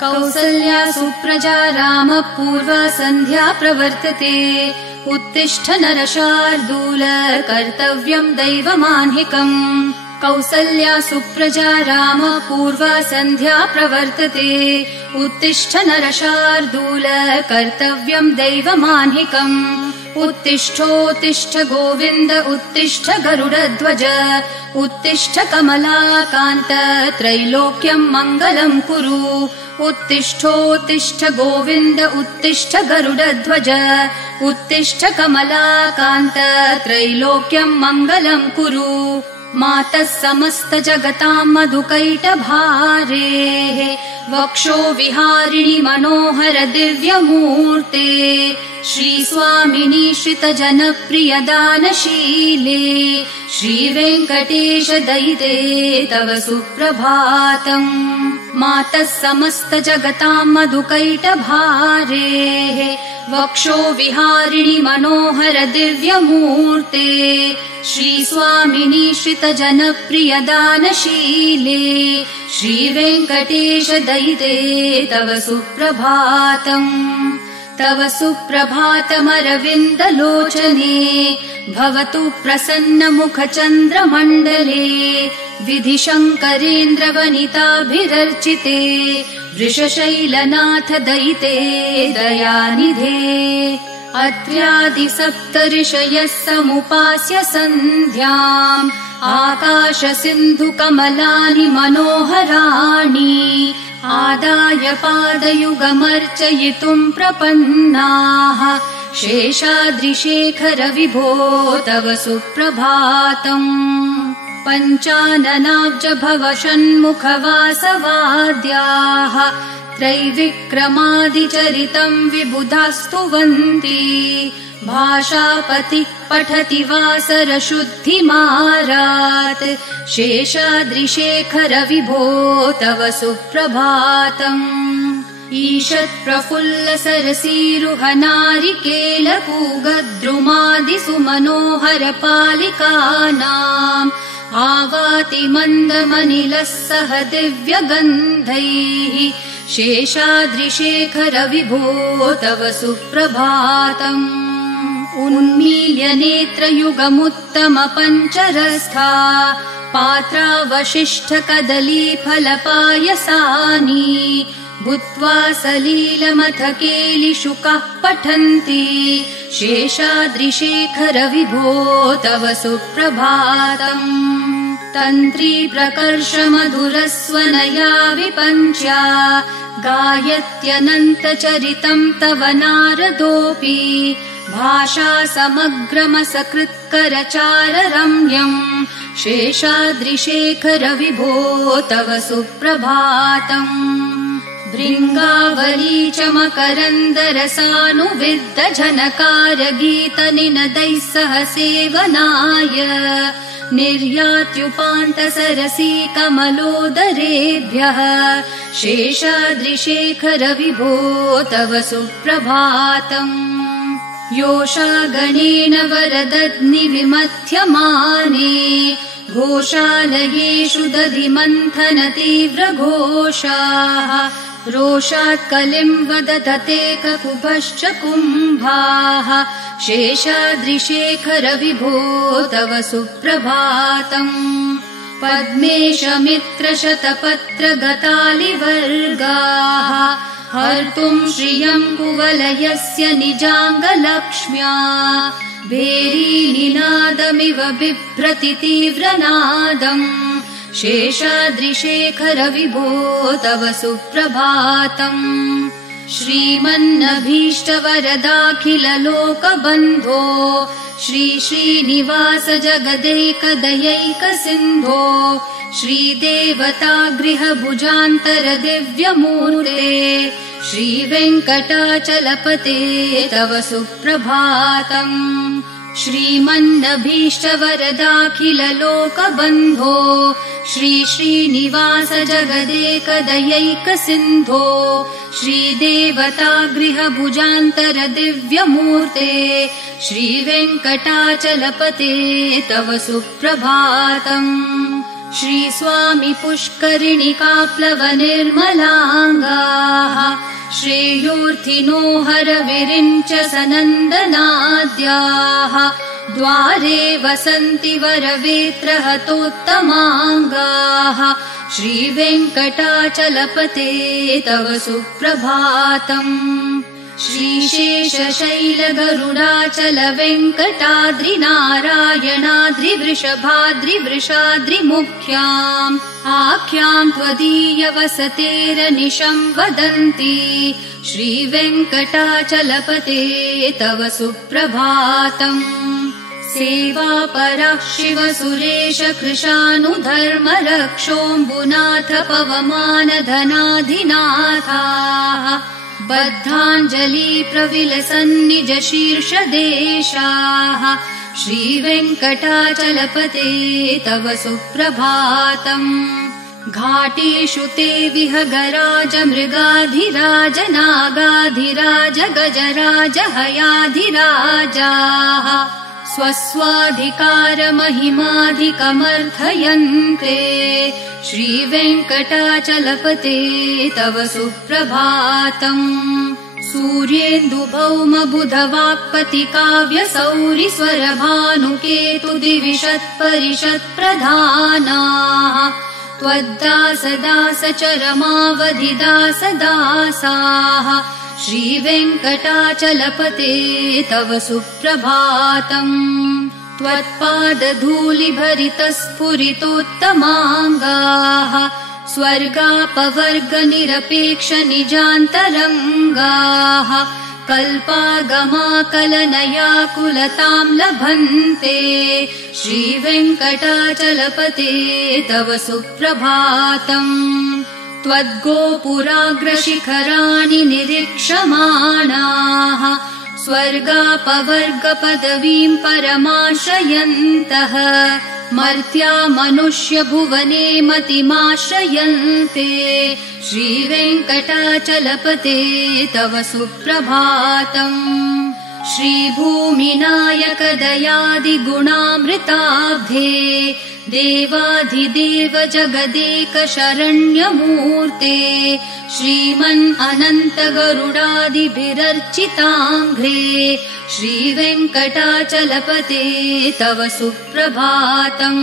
कौसल्या सुप्रजा रामः पूर्वा सन्ध्या प्रवर्तते। उत्तिष्ठ नरशार्दूल कर्तव्यम् दैवमाह्निकम्। कौसल्या सुप्रजा रामः पूर्वा सन्ध्या प्रवर्तते। उत्तिष्ठ नरशार्दूल कर्तव्यम् दैवमाह्निकम्। उत्तिष्ठोत्तिष्ठ गोविन्द उत्तिष्ठ गरुडध्वज। उत्तिष्ठ कमलाकान्त त्रैलोक्यम् मङ्गलम् कुरु। उत्तिष्ठोत्तिष्ठ गोविन्द उत्तिष्ठ गरुडध्वज। उत्तिष्ठ कमलाकान्त त्रैलोक्यम् मङ्गलम् कुरु। मातः समस्त जगताम् मधुकैटभारेः वक्षो विहारिणि मनोहर दिव्यमूर्ते। श्रीस्वामिनि श्रितजनप्रियदानशीले श्रीवेङ्कटेश दयिते तव सुप्रभातम्। मातः समस्त जगताम् मधुकैटभारेः वक्षो विहारिणि मनोहर दिव्यमूर्ते। श्रीस्वामिनि श्रितजनप्रियदानशीले श्रीवेङ्कटेश दयिते तव सुप्रभातम्। तव सुप्रभातमरविन्दलोचने भवतु प्रसन्नमुखचन्द्रमण्डले। विधिशङ्करेन्द्रवनिताभिरर्चिते वृषशैलनाथ दयिते दयानिधे। अत्र्यादिसप्तऋषयः समुपास्य सन्ध्याम् आकाशसिन्धुकमलानि मनोहराणि। आदाय पादयुगमर्चयितुम् प्रपन्नाः शेषाद्रिशेखर विभो तव सुप्रभातम्। पञ्चाननाब्ज भव षण्मुखवासवाद्याः त्रैविक्रमादिचरितम् विबुधास्तुवन्ति। भाषापतिः पठति वासरशुद्धिमारात् शेषाद्रिशेखर विभो तव सुप्रभातम्। ईषत्प्रफुल्ल सरसीरुहनारिकेलपूगद्रुमादिसुमनोहर पालिकानाम् आवाति मन्दमनिलः सह दिव्यगन्धैः शेषाद्रिशेखर विभो तव सुप्रभातम्। उन्मील्य नेत्रयुगमुत्तम पञ्चरस्था पात्रावशिष्ठ कदलीफलपायसानि भूत्वा सलीलमथ केलिशुकाः पठन्ति शेषाद्रिशेखर विभो तव सुप्रभातम्। तन्त्री प्रकर्ष मधुरस्वनया विपञ्च्या गायत्यनन्तचरितम् तव नारदोऽपि। भाषा समग्रमसकृत्करचार रम्यम् शेषाद्रिशेखर विभो तव सुप्रभातम्। भृङ्गावली च मकरन्दरसानुविद्ध झनकार गीतनिनदैः सह सेवनाय निर्यात्युपान्त सरसी कमलोदरेभ्यः शेषाद्रिशेखर विभो तव सुप्रभातम्। योषागणेन वरदग्निविमथ्यमाने घोषालयेषु दधिमन्थन तीव्रघोषाः रोषात् कलिम् वदधते ककुभश्च कुम्भाः शेषाद्रिशेखर विभो तव सुप्रभातम्। पद्मेशमित्रशतपत्रगतालिवर्गाः हर्तुम् श्रियम् कुवलयस्य निजाङ्गलक्ष्म्या भेरीनिनादमिव बिभ्रति तीव्रनादम् शेषाद्रिशेखर विभो तव सुप्रभातम्। श्रीमन्नभीष्टवरदाखिललोकबन्धो श्री श्रीनिवास जगदैकदयैकसिन्धो श्रीदेवतागृहभुजान्तर दिव्यमूर्ते श्रीवेङ्कटाचलपते तव सुप्रभातम्। श्रीमन्नभीष्टवरदाखिललोकबन्धो श्री श्रीनिवास जगदेकदयैकसिन्धो श्रीदेवतागृहभुजान्तर दिव्यमूर्ते श्रीवेङ्कटाचलपते तव सुप्रभातम्। श्रीस्वामी पुष्करिणिकाप्लवनिर्मलाङ्गाः श्रेयोर्थिनो हरविरिञ्च सनन्दनाद्याः द्वारे वसन्ति वरवेत्रहतोत्तमाङ्गाः श्रीवेङ्कटाचलपते तव सुप्रभातम् श्रीशेषशैलगरुडाचल वेङ्कटाद्रिनारायणाद्रिवृषभाद्रिवृषाद्रिमुख्याम् आख्याम् त्वदीयवसतेरनिशम् वदन्ति श्रीवेङ्कटाचलपते तव सुप्रभातम् सेवापरः शिवसुरेश कृशानुधर्म रक्षोऽम्बुनाथ पवमानधनाधिनाथाः बद्धाञ्जलि प्रविलसन्निज शीर्षदेशाः श्रीवेङ्कटाचलपते तव सुप्रभातम् घाटेषु ते विहगराज मृगाधिराज नागाधिराज गजराज हयाधिराजाः स्वस्वाधिकारमहिमाधिकमर्थयन्ते श्रीवेङ्कटाचलपते तव सुप्रभातम् सूर्येन्दुभौमबुधवाक्पतिकाव्यसौरिस्वरभानुकेतुदिविशत्परिषत्प्रधानाः त्वद्दासदासचरमावधिदासदासाः श्रीवेङ्कटाचलपते तव सुप्रभातम् त्वत्पादधूलिभरितस्फुरितोत्तमाङ्गाः स्वर्गापवर्गनिरपेक्षनिजान्तरङ्गाः कल्पागमाकलनयाकुलताम् लभन्ते श्रीवेङ्कटाचलपते तव सुप्रभातम् त्वद्गोपुराग्रशिखराणि निरीक्षमाणाः स्वर्गापवर्गपदवीम् परमाश्रयन्तः मर्त्या मनुष्यभुवने मतिमाश्रयन्ते श्रीवेङ्कटाचलपते तव सुप्रभातम् श्रीभूमिनायक दयादिगुणामृताब्धे देवाधिदेव जगदेक शरण्यमूर्ते श्रीमन् अनन्त गरुडादिभिरर्चिताङ्घ्रे श्रीवेङ्कटाचलपते तव सुप्रभातम्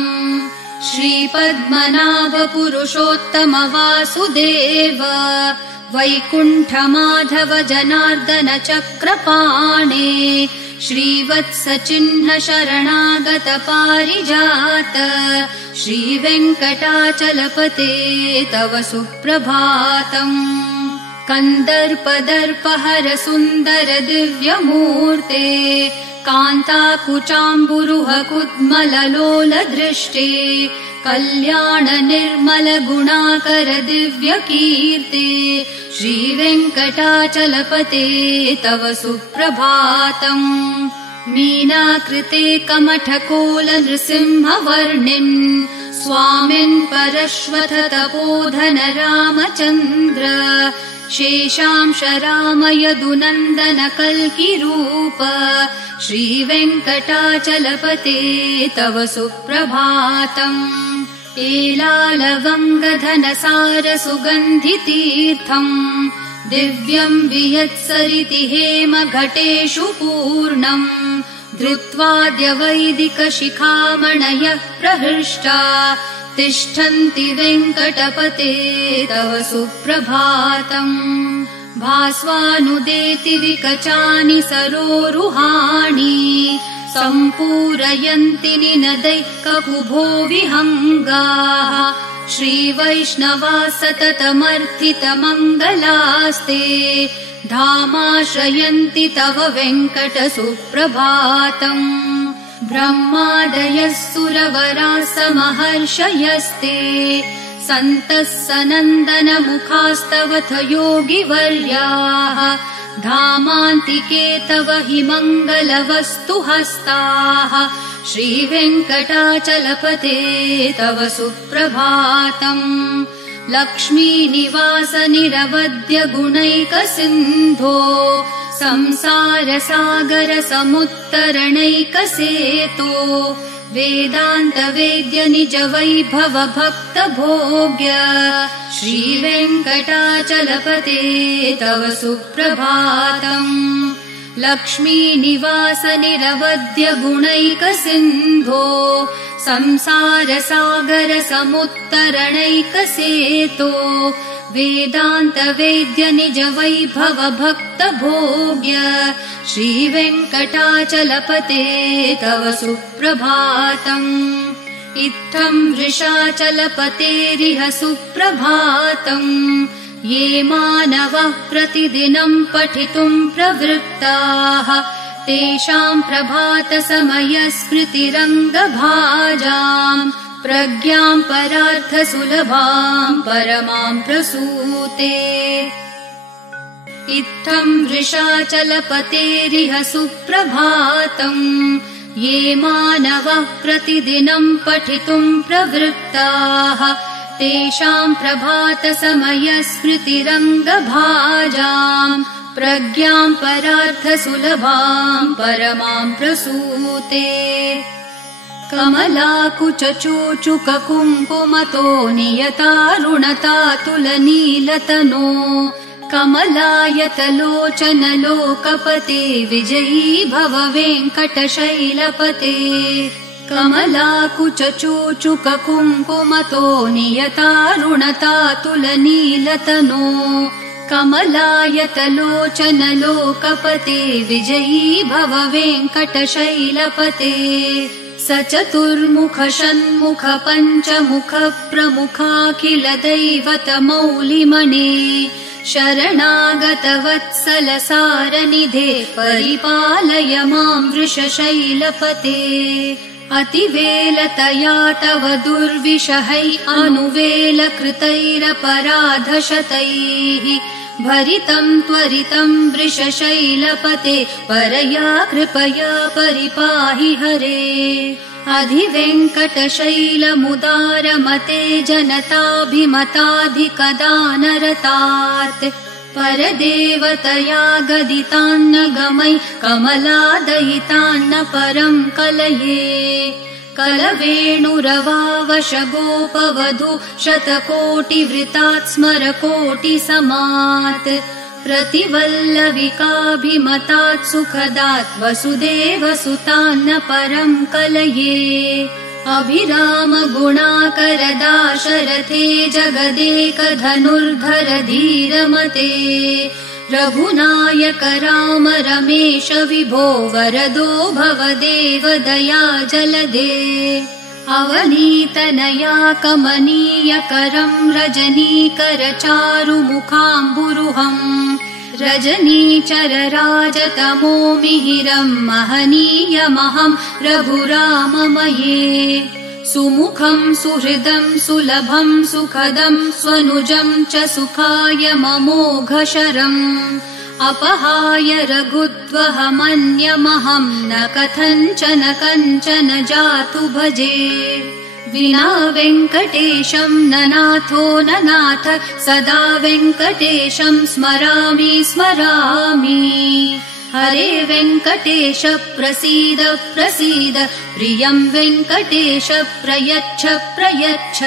श्रीपद्मनाभ पुरुषोत्तम वासुदेव वैकुण्ठमाधव जनार्दन चक्रपाणे श्रीवत्सचिह्न शरणागत पारिजात श्रीवेङ्कटाचलपते तव सुप्रभातम् कन्दर्पदर्पहर सुन्दर दिव्यमूर्ते कान्ताकुचाम्बुरुह कुड्मललोल दृष्टे कल्याण निर्मल गुणाकर दिव्यकीर्ते श्रीवेङ्कटाचलपते तव सुप्रभातम् मीनाकृते कमठकोल नृसिंहवर्णिन् स्वामिन् परश्वथ तपोधन रामचन्द्र शेषांश राम यदुनन्दन कल्किरूप श्रीवेङ्कटाचलपते तव सुप्रभातम् एलालवङ्गधनसार सुगन्धितीर्थम् दिव्यम् वियत्सरिति हेम घटेषु पूर्णम् धृत्वाद्य वैदिक शिखामणयः प्रहृष्टा तिष्ठन्ति वेङ्कटपते तव सुप्रभातम् भास्वानुदेति विकचानि सरोरुहाणि सम्पूरयन्ति निनदैः ककुभो विहङ्गाः श्रीवैष्णवा सततमर्थितमङ्गलास्ते धामाश्रयन्ति तव वेङ्कट सुप्रभातम् ब्रह्मादयः सुरवराः समहर्षयस्ते सन्तः सनन्दन मुखास्तवथ योगिवर्याः धामान्तिके तव हि मङ्गलवस्तु हस्ताः श्रीवेङ्कटाचलपते तव सुप्रभातम् लक्ष्मीनिवास निरवद्य गुणैकसिन्धो संसार सागर समुत्तरणैकसेतो वेदान्तवेद्य निज वैभव भक्त भोग्य श्रीवेङ्कटाचलपते तव सुप्रभातम् लक्ष्मीनिवास निरवध्य गुणैक सिन्धो संसारसागर समुत्तरणैक सेतो वेदान्तवेद्य निज वैभव भक्त भोग्य श्रीवेङ्कटाचलपते तव सुप्रभातम् इत्थम् वृषाचलपतेरिह सुप्रभातम् ये मानवः प्रतिदिनम् पठितुम् प्रवृत्ताः तेषाम् प्रभातसमयस्मृतिरङ्गभाजाम् प्रज्ञाम् परार्थसुलभाम् परमाम् प्रसूते इत्थम् वृषाचलपतेरिह सुप्रभातम् ये मानवः प्रतिदिनम् पठितुम् प्रवृत्ताः तेषाम् प्रभातसमयस्मृतिरङ्गभाजाम् प्रज्ञाम् परार्थसुलभाम् परमाम् प्रसूते कमलाकुचूचुककुङ्कुमतो नियतारुणतातुलनीलतनो कमलायतलोचनलोकपते विजयी भव वेङ्कटशैलपते कमलाकुचूचुककुङ्कुमतो नियतारुणतातुलनीलतनो कमलायतलोचनलोकपते विजयी भव वेङ्कटशैलपते स चतुर्मुख षण्मुख पञ्चमुख प्रमुखाखिल दैवतमौलिमणे शरणागत वत्सल सारनिधे परिपालय माम् वृषशैलपते अतिवेलतया तव दुर्विषहै अनुवेलकृतैरपराधशतैः भरितम् त्वरितम् वृषशैलपते परया कृपया परिपाहि हरे अधिवेङ्कटशैलमुदारमते जनताभिमताधिकदानरतात् परदेवतया गदितान्न गमै कमलादयितान्न परम् कलये कलवेणुरवावश गोपवधू शतकोटिवृतात् स्मरकोटिसमात् प्रतिवल्लविकाभिमतात् सुखदात् वसुदेवसुतान्न परम् कलये अभिराम गुणाकर दाशरथे जगदेकधनुर्धर धीरमते रघुनायक राम रमेश विभो वरदो भवदेव दया जलदे अवनीतनया कमनीयकरम् रजनीकर चारुमुखाम्बुरुहम् रजनीचर राजतमो मिहिरम् महनीयमहम् रघुराममये सुमुखम् सुहृदम् सुलभम् सुखदम् स्वनुजम् च सुखाय ममोघशरम् अपहाय रघुत्वहमन्यमहम् न कथञ्चन कञ्चन जातु भजे विना वेङ्कटेशम् न नाथो न नाथ सदा वेङ्कटेशम् स्मरामि स्मरामि हरे वेङ्कटेश प्रसीद प्रसीद प्रियम् वेङ्कटेश प्रयच्छ प्रयच्छ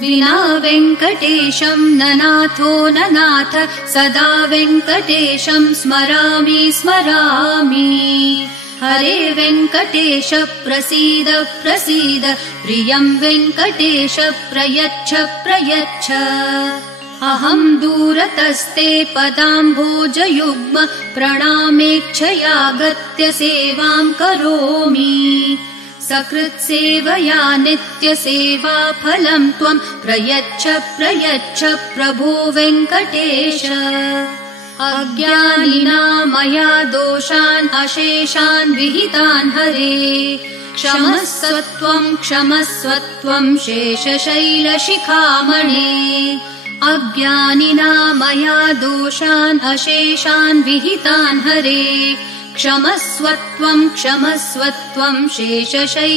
विना वेङ्कटेशम् न नाथो न नाथ सदा वेङ्कटेशम् स्मरामि स्मरामि हरे वेङ्कटेश प्रसीद प्रसीद प्रियम् वेङ्कटेश प्रयच्छ प्रयच्छ अहम् दूरतस्ते पदाम्भोजयुग्म प्रणामेच्छयागत्य सेवाम् करोमि सकृत्सेवया नित्यसेवा फलम् त्वम् प्रयच्छ प्रयच्छ प्रभो वेङ्कटेश अज्ञानिना मया दोषान् अशेषान् विहितान् हरे क्षमस्वत्वम् शेषशैलशिखामणे अज्ञानिना मया दोषान् अशेषान् विहितान् हरे क्षमस्वत्वम् शेषशैलशिखामणे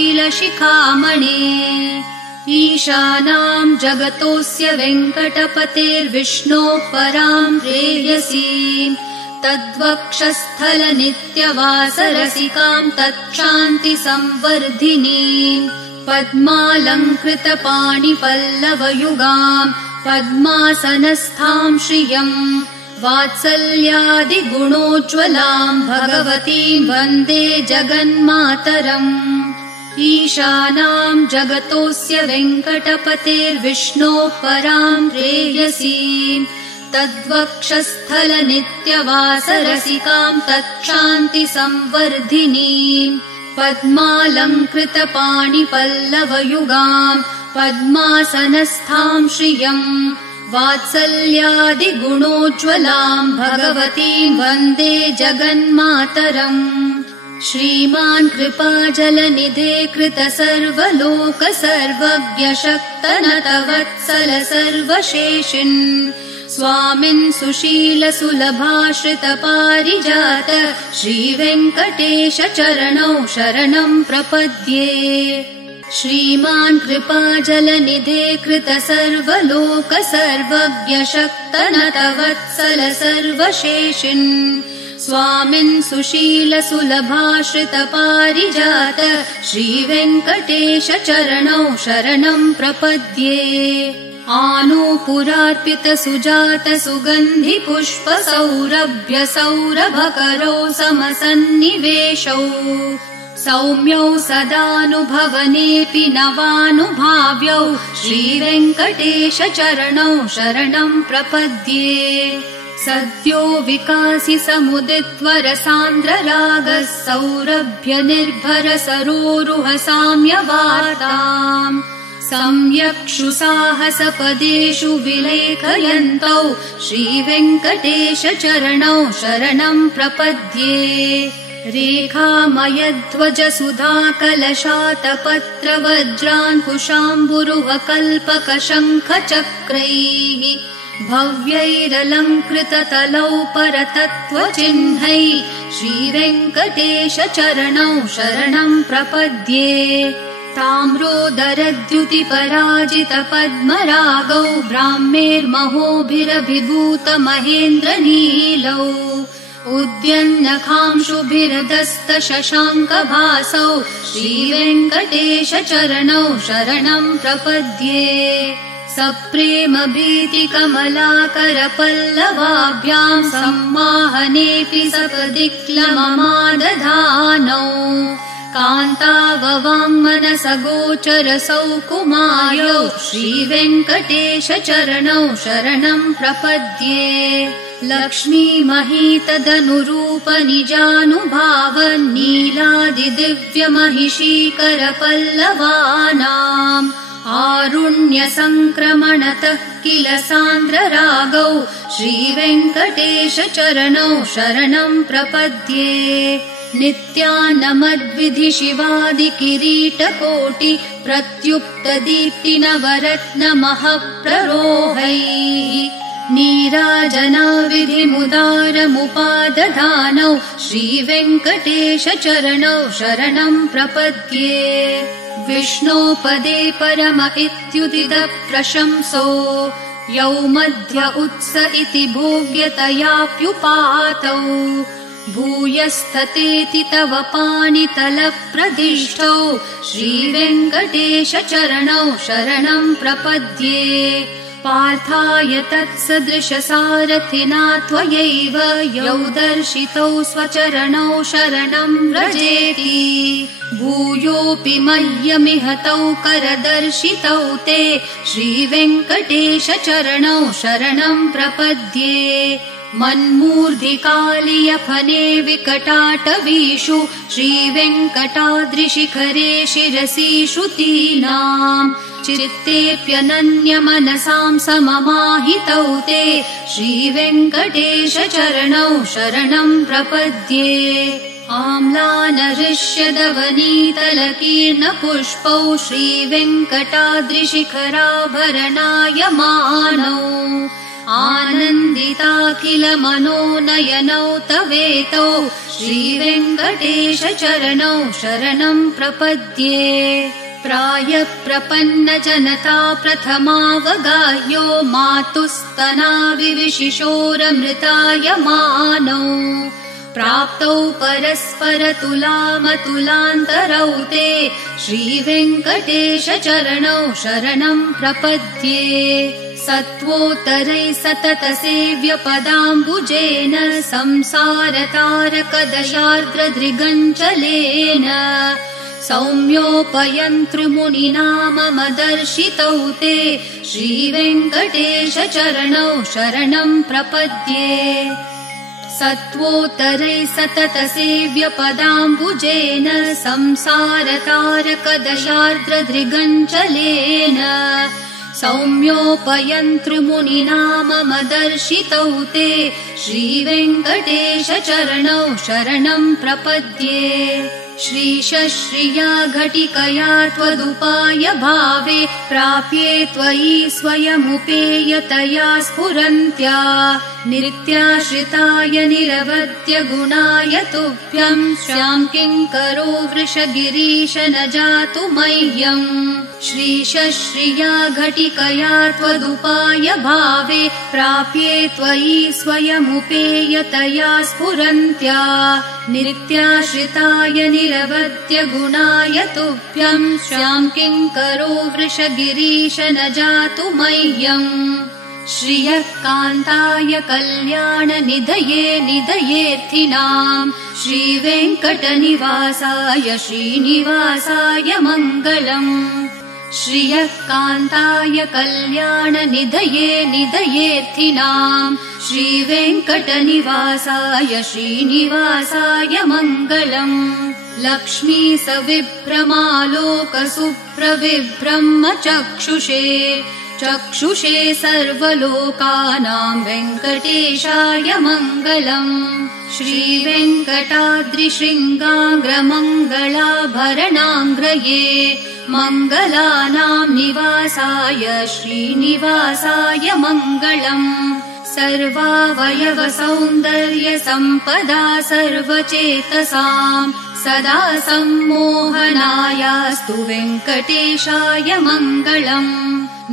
ईशानाम् जगतोऽस्य वेङ्कटपतेर्विष्णोः पराम् प्रेयसीम् तद्वक्षस्थलनित्यवासरसिकाम् तच्छान्तिसंवर्धिनीम् पद्मालङ्कृतपाणिपल्लवयुगाम् पद्मासनस्थाम् श्रियम् वात्सल्यादिगुणोज्ज्वलाम् भगवतीम् वन्दे जगन्मातरम् ईशानाम् जगतोऽस्य वेङ्कटपतेर्विष्णोः पराम् प्रेयसीम् तद्वक्षस्थलनित्यवासरसिकाम् तच्छान्तिसंवर्धिनीम् पद्मालङ्कृतपाणिपल्लवयुगाम् पद्मासनस्थाम् श्रियम् वात्सल्यादिगुणोज्ज्वलाम् भगवतीम् वन्दे जगन्मातरम् श्रीमान् कृपाजलनिधे कृत सर्वलोक सर्वज्ञशक्तनतवत्सल सर्वशेषिन् स्वामिन् सुशील सुलभाश्रित पारिजात श्रीवेङ्कटेश चरणौ शरणम् प्रपद्ये श्रीमान् कृपाजलनिधे कृत सर्वलोक सर्वज्ञशक्तनतवत्सल सर्वशेषिन् स्वामिन् सुशील सुलभाश्रित पारिजात श्रीवेङ्कटेश चरणौ शरणम् प्रपद्ये आनूपुरार्पित सुजात सुगन्धि पुष्प सौरभ्य सौरभकरौ समसन्निवेशौ सौम्यौ सदानुभवनेऽपि नवानुभाव्यौ श्रीवेङ्कटेश चरणौ शरणम् प्रपद्ये सद्यो विकासि समुदित्वर सान्द्ररागः सौरभ्य निर्भर सरोरुह साम्यवार्ताम् सम्यक्षु साहसपदेषु विलेखयन्तौ श्रीवेङ्कटेश चरणौ शरणम् प्रपद्ये रेखामयध्वज सुधाकलशातपत्र वज्राङ्कुशाम्बुरुह कल्पक शङ्ख चक्रैः भव्यैरलङ्कृत तलौ परतत्त्वचिह्नैः श्रीवेङ्कटेश चरणौ शरणम् प्रपद्ये ताम्रोदरद्युति पराजित पद्मरागौ ब्राह्मेर्महोभिरभिभूत महेन्द्रनीलौ उद्यन्नखांशुभिर्दस्त शशाङ्कभासौ श्रीवेङ्कटेश चरणौ शरणम् प्रपद्ये सप्रेम भीति कमलाकर पल्लवाभ्याम् सम्माहनेऽपि सपदि क्लममादधानौ कान्ताववाङ्मनसगोचर सौकुमार्यौ श्रीवेङ्कटेश चरणौ शरणम् प्रपद्ये लक्ष्मी महीतदनुरूप निजानुभाव नीलादिदिव्य महिषीकर पल्लवानाम् आरुण्य संक्रमणतः किल सान्द्ररागौ श्रीवेङ्कटेश चरणौ शरणम् प्रपद्ये नित्यानमद्विधि शिवादि किरीटकोटि प्रत्युक्त दीप्ति नवरत्न महप्ररोहैः नीराजनाविधिमुदारमुपादधानौ श्रीवेङ्कटेश चरणौ शरणम् प्रपद्ये विष्णोपदे परम इत्युदित प्रशंसो यौ मध्य उत्स इति भोग्यतयाप्युपातौ भूयस्ततेति तव पाणितलप्रदिष्टौ श्रीवेङ्कटेश चरणौ शरणम् प्रपद्ये पार्थाय तत्सदृश सारथिना त्वयैव यौ दर्शितौ स्वचरणौ शरणम् व्रजेति भूयोऽपि मह्यमिहतौ करदर्शितौ ते श्रीवेङ्कटेश चरणौ शरणम् प्रपद्ये मन्मूर्धिकालियफने विकटाटवीषु श्रीवेङ्कटाद्रिशिखरे शिरसि श्रुतीनाम् चित्तेऽप्यनन्यमनसाम् सममाहितौ ते श्रीवेङ्कटेश चरणौ शरणम् प्रपद्ये आम्लानहृष्यदवनीतलकीर्णपुष्पौ श्रीवेङ्कटाद्रिशिखराभरणायमानौ आनन्दिताखिल मनोनयनौ तवेतौ श्रीवेङ्कटेश चरणौ शरणम् प्रपद्ये प्रायप्रपन्नजनता प्रथमावगाह्यो मातुस्तनाविविशिशोरमृतायमानौ प्राप्तौ परस्परतुलामतुलान्तरौ ते श्रीवेङ्कटेशचरणौ शरणं प्रपद्ये सत्वोत्तरैः सततसेव्यपदाम्बुजेन संसारतारकदशार्द्रदृगञ्चलेन सौम्योपयन्तृमुनिना मम दर्शितौ ते श्रीवेङ्कटेशचरणौ शरणं प्रपद्ये सत्वोत्तरैः सततसेव्यपदाम्बुजेन संसारतारकदशार्द्रदृगञ्चलेन सौम्योपयन्तृमुनिना मम दर्शितौ ते श्रीवेङ्कटेशचरणौ शरणं प्रपद्ये श्रीशश्रिया घटिकया त्वदुपाय भावे प्राप्ये त्वयि स्वयमुपेयतया स्फुरन्त्या नित्याश्रिताय निरवद्य गुणाय तुभ्यं श्यां किङ्करो वृषगिरीश न जातु मह्यम् श्रीशश्रिया घटिकया त्वदुपाय भावे प्राप्ये त्वयि स्वयमुपेयतया स्फुरन्त्या नित्याश्रिताय निरवद्य गुणाय तुभ्यं श्यां किङ्करो वृषगिरीश न जातु मह्यम् श्रियः कान्ताय कल्याणनिधये निधयेऽर्थिनाम् श्रीवेङ्कटनिवासाय श्रीनिवासाय मङ्गलम् श्रियः कान्ताय कल्याणनिधये निधयेऽर्थिनाम् श्रीवेङ्कटनिवासाय श्रीनिवासाय मङ्गलम् लक्ष्मी सविभ्रमालोकसुप्रविभ्रमचक्षुषे चक्षुषे सर्वलोकानां वेङ्कटेशाय मङ्गलम् श्रीवेङ्कटाद्रिशृङ्गाग्रमङ्गलाभरणाङ्ग्रये मङ्गलानां निवासाय श्रीनिवासाय मङ्गलम् सर्वावयवसौन्दर्यसम्पदा सर्वचेतसां सदा सम्मोहनायास्तु वेङ्कटेशाय मङ्गलम्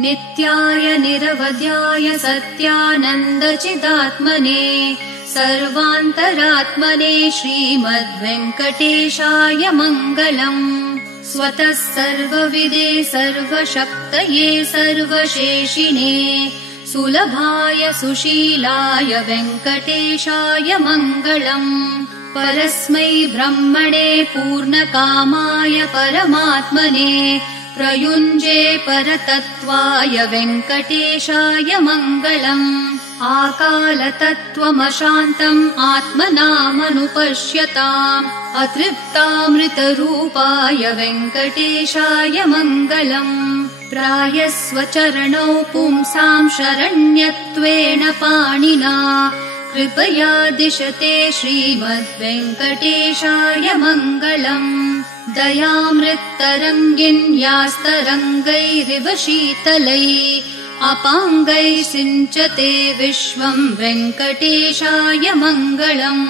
नित्याय निरवध्याय सत्यानन्दचिदात्मने सर्वान्तरात्मने श्रीमद्वेङ्कटेशाय मङ्गलम् स्वतः सर्वविदे सर्वशक्तये सर्वशेषिणे सुलभाय सुशीलाय वेङ्कटेशाय मङ्गलम् परस्मै ब्रह्मणे पूर्णकामाय परमात्मने प्रयुञ्जे परतत्त्वाय वेङ्कटेशाय मङ्गलम् आकालतत्त्वमशान्तम् आत्मनामनुपश्यताम् अतृप्तामृतरूपाय वेङ्कटेशाय मङ्गलम् प्रायस्वचरणौ पुंसां शरण्यत्वेन पाणिना कृपया दिशते श्रीमद्वेङ्कटेशाय मङ्गलम् दयामृत्तरङ्गिन्यास्तरङ्गैरिव शीतलैः अपाङ्गैः सिञ्चते विश्वं वेङ्कटेशाय मङ्गलम्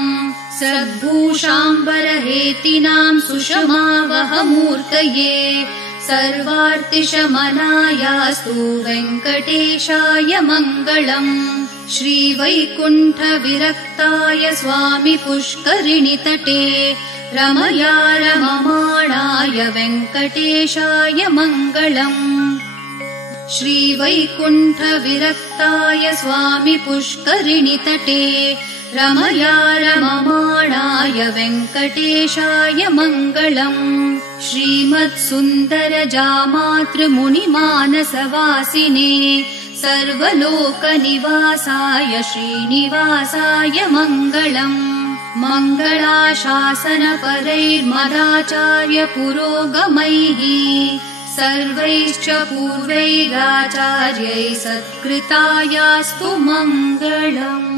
सद्भूषाम्बरहेतिनां सुषमावहमूर्तये सर्वार्तिशमनायास्तु वेङ्कटेशाय मङ्गलम् श्रीवैकुण्ठविरक्ताय स्वामि पुष्करिणितटे रमया रममाणाय वेङ्कटेशाय मङ्गलम् श्रीवैकुण्ठविरक्ताय स्वामि पुष्करिणितटे रमया रममाणाय वेङ्कटेशाय मङ्गलम् श्रीमत्सुन्दरजामातृमुनिमानसवासिने सर्वलोकनिवासाय श्रीनिवासाय मङ्गलम् मङ्गलाशासनपरैर्मदाचार्य पुरोगमैः सर्वैश्च पूर्वैराचार्यैः सत्कृतायास्तु मङ्गलम्।